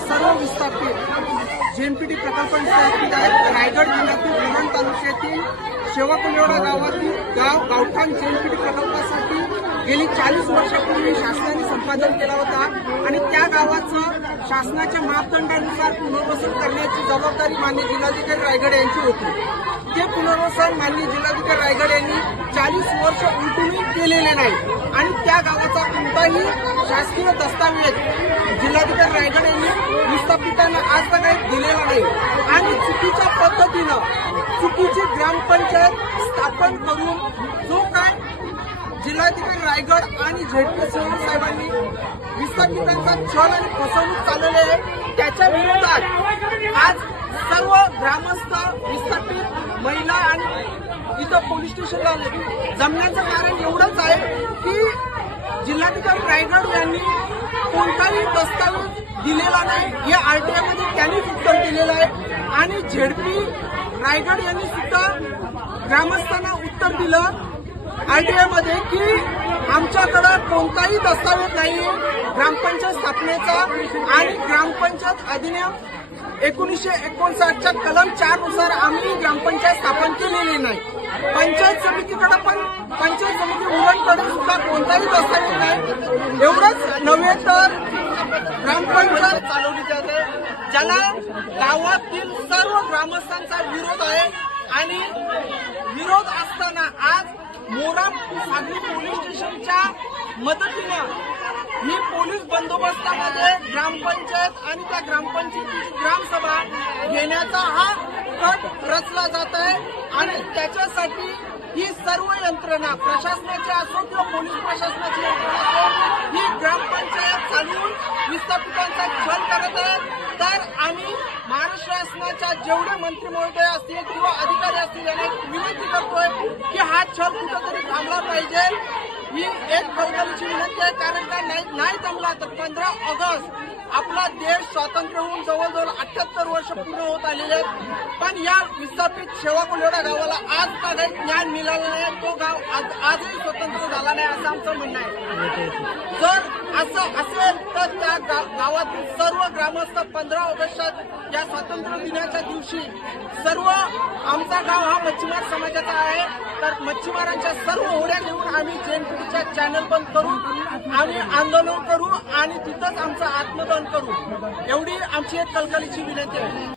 सर्व विस्थापित जेएमपीटी प्रकल्प विस्थापित आहेत. रायगड जिल्ह्यातील विमान तालुक्यातील शेवाकुलेवाडा गावातील गाव गावठाण जेएमपीटी प्रकल्पासाठी गेली चाळीस वर्षापूर्वी शासनाने संपादन केला होता आणि त्या गावाचं शासनाच्या मापदंडानुसार पुनर्वसन करण्याची जबाबदारी मान्य जिल्हाधिकारी रायगड यांची होती. ते पुनर्वसन मान्य जिल्हाधिकारी रायगड यांनी चाळीस वर्ष उलटूनही केलेले नाही. आणि त्या गावाचा कोणताही शासकीय दस्तावेज विस्थापितांना आज काही दिलेला नाही. आणि चुकीच्या पद्धतीनं चुकीची ग्रामपंचायत स्थापन करून जो काय जिल्हाधिकारी रायगड आणि झेडपी साहेबांनी विस्थापितांचा छळ आणि फसवणूक चालवली आहे त्याच्या विरोधात आज सर्व ग्रामस्थ विस्थापित महिला आणि इथं पोलीस स्टेशनला आले. जमण्याचं कारण एवढंच आहे की जिल्हाधिकारी रायगड यांनी कोणताही दस्तावेज दिलेला नाही. हे आरटीआयमध्ये त्यांनीच उत्तर दिलेलं आहे. आणि झेडपी रायगड यांनी सुद्धा ग्रामस्थांना उत्तर दिलं आरटीआयमध्ये की आमच्याकडं कोणताही दस्तावेज नाही ग्रामपंचायत स्थापनेचा आणि ग्रामपंचायत अधिनियम एकोणीसशे एकोणसाठच्या कलम चारनुसार आम्ही ग्रामपंचायत स्थापन केलेली नाही. पंचायत समितीकडे पण पंचायत समिती उरणकडे सुद्धा कोणताही दस्तावेज नाही. एवढंच नव्हे तर ग्रामपंचायत चालवली जाते ज्याला गावातील सर्व ग्रामस्थांचा विरोध आहे आणि विरोध असताना आज मोरा सांगली पोलीस स्टेशनच्या मदतीनं ही पोलीस बंदोबस्तामध्ये ग्रामपंचायत आणि त्या ग्रामपंचायतीची ग्रामसभा घेण्याचा हा कट रचला जात आहे आणि त्याच्यासाठी ही सर्व यंत्रणा प्रशासनाची असो किंवा पोलीस प्रशासनाची यंत्रणा असो ही ग्रामपंचायत चालवून विस्थापितांचा छळ करत आहेत. तर आम्ही महाराष्ट्र शासनाच्या जेवढे मंत्री महोदय असतील किंवा अधिकारी असतील यांना विनंती करतोय की हा छळ कुठंतरी थांबला पाहिजे. ही एक कळकळीची विनंती आहे कारण का नाही नाही जमला तर पंधरा ऑगस्ट आपला देश स्वातंत्र्य होऊन जवळजवळ अठ्याहत्तर वर्ष पूर्ण होत आलेले आहेत. पण या विस्थापित सेवा कोल्हेडा गावाला आज का काही ज्ञान मिळालं नाही तो गाव आज आजही स्वतंत्र झाला नाही असं आमचं म्हणणं आहे. असं असेल तर त्या गावातील सर्व ग्रामस्थ पंधरा ऑगस्टात या स्वातंत्र्य दिनाच्या दिवशी सर्व आमचा गाव हा मच्छीमार समाजाचा आहे. तर मच्छीमारांच्या सर्व होड्या घेऊन आम्ही जेएनपीटीच्या चॅनल बंद करू आम्ही आंदोलन करू आणि तिथंच आमचं आत्मदान करू. एवढी आमची एक कलकलीची विनंती आहे.